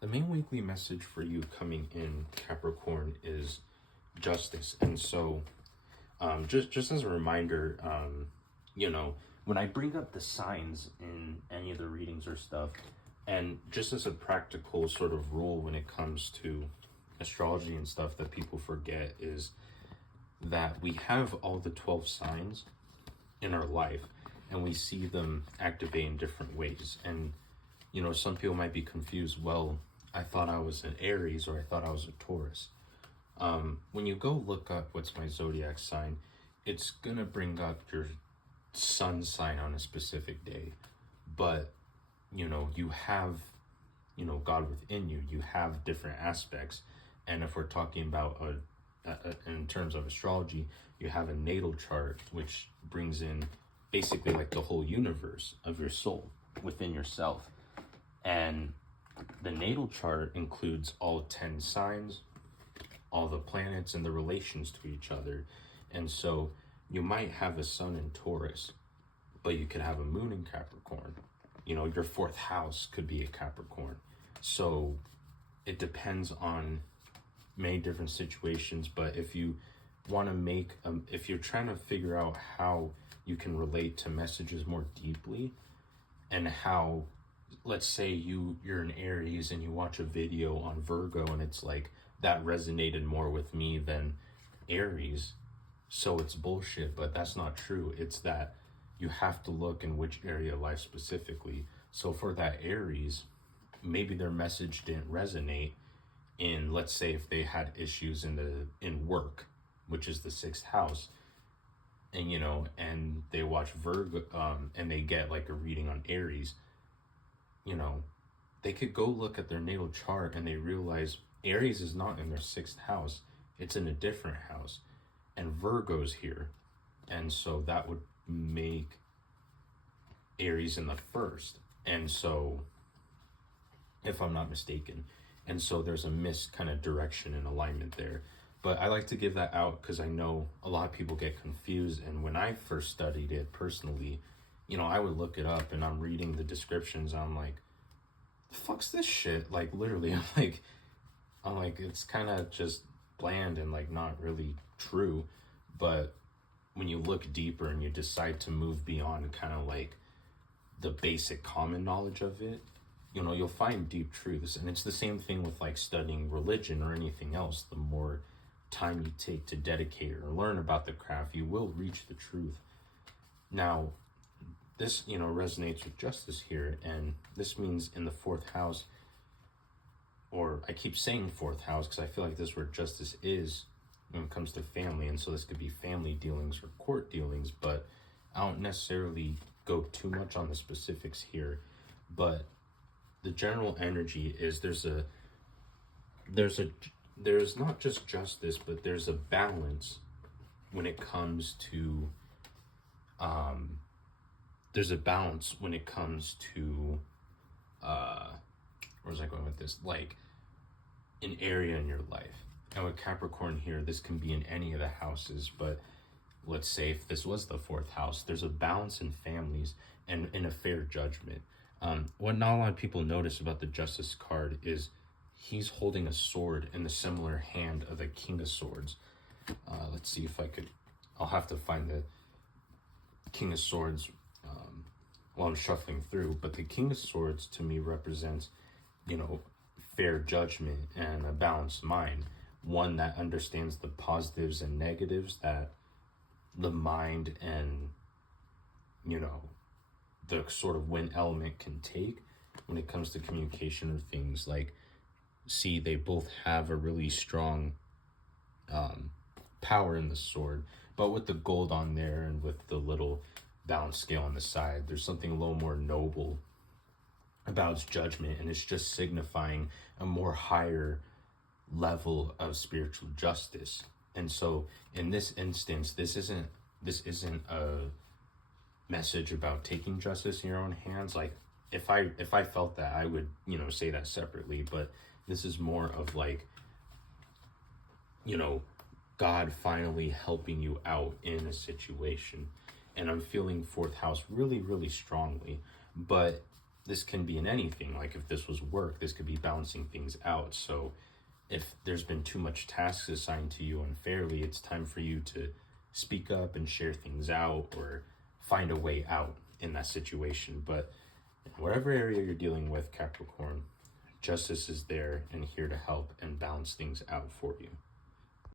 The main weekly message for you coming in, Capricorn, is justice. And so, just as a reminder, when I bring up the signs in any of the readings or stuff, and just as a practical sort of rule when it comes to astrology and stuff that people forget, is that we have all the 12 signs in our life and we see them activate in different ways. And some people might be confused. Well, I thought I was an Aries, or I thought I was a Taurus. When you go look up what's my zodiac sign, it's gonna bring up your sun sign on a specific day. But you have God within you. You have different aspects. And if we're talking about in terms of astrology, you have a natal chart, which brings in basically like the whole universe of your soul within yourself. And the natal chart includes all 10 signs, all the planets and the relations to each other. And so you might have a sun in Taurus, but you could have a moon in Capricorn. Your fourth house could be a Capricorn. So it depends on many different situations. But if you want to if you're trying to figure out how you can relate to messages more deeply, and how, let's say you're an Aries and you watch a video on Virgo and it's like, that resonated more with me than Aries, so it's bullshit. But that's not true. It's that you have to look in which area of life specifically. So for that Aries, maybe their message didn't resonate in, let's say, if they had issues in work, which is the 6th house, and and they watch Virgo, and they get like a reading on Aries, they could go look at their natal chart and they realize Aries is not in their 6th house, it's in a different house, and Virgo's here. And so that would make Aries in the 1st, and so, if I'm not mistaken. And so there's a missed kind of direction and alignment there. But I like to give that out because I know a lot of people get confused. And when I first studied it personally, I would look it up and I'm reading the descriptions. I'm like, the fuck's this shit? Like, literally, I'm like, it's kind of just bland and like not really true. But when you look deeper and you decide to move beyond kind of like the basic common knowledge of it, you'll find deep truths. And it's the same thing with like studying religion or anything else. The more time you take to dedicate or learn about the craft, you will reach the truth. Now, this, resonates with justice here. And this means in the 4th house, or I keep saying 4th house because I feel like this is where justice is when it comes to family. And so this could be family dealings or court dealings, but I don't necessarily go too much on the specifics here. But the general energy is there's not just justice, but there's a balance when it comes to where was I going with this? Like an area in your life. And with Capricorn here, this can be in any of the houses, but let's say if this was the 4th house, there's a balance in families and in a fair judgment. What not a lot of people notice about the Justice card is he's holding a sword in the similar hand of the King of Swords. Let's see if I'll have to find the King of Swords while I'm shuffling through. But the King of Swords to me represents, fair judgment and a balanced mind. One that understands the positives and negatives that the mind and, the sort of wind element can take when it comes to communication or things. Like, see, they both have a really strong power in the sword, but with the gold on there and with the little balance scale on the side, there's something a little more noble about its judgment, and it's just signifying a more higher level of spiritual justice. And so in this instance, this isn't a message about taking justice in your own hands. Like, if I felt that, I would say that separately. But this is more of like, God finally helping you out in a situation. And I'm feeling 4th house really, really strongly. But this can be in anything. Like if this was work, this could be balancing things out. So if there's been too much tasks assigned to you unfairly, it's time for you to speak up and share things out, or find a way out in that situation. But in whatever area you're dealing with, Capricorn, justice is there and here to help and balance things out for you.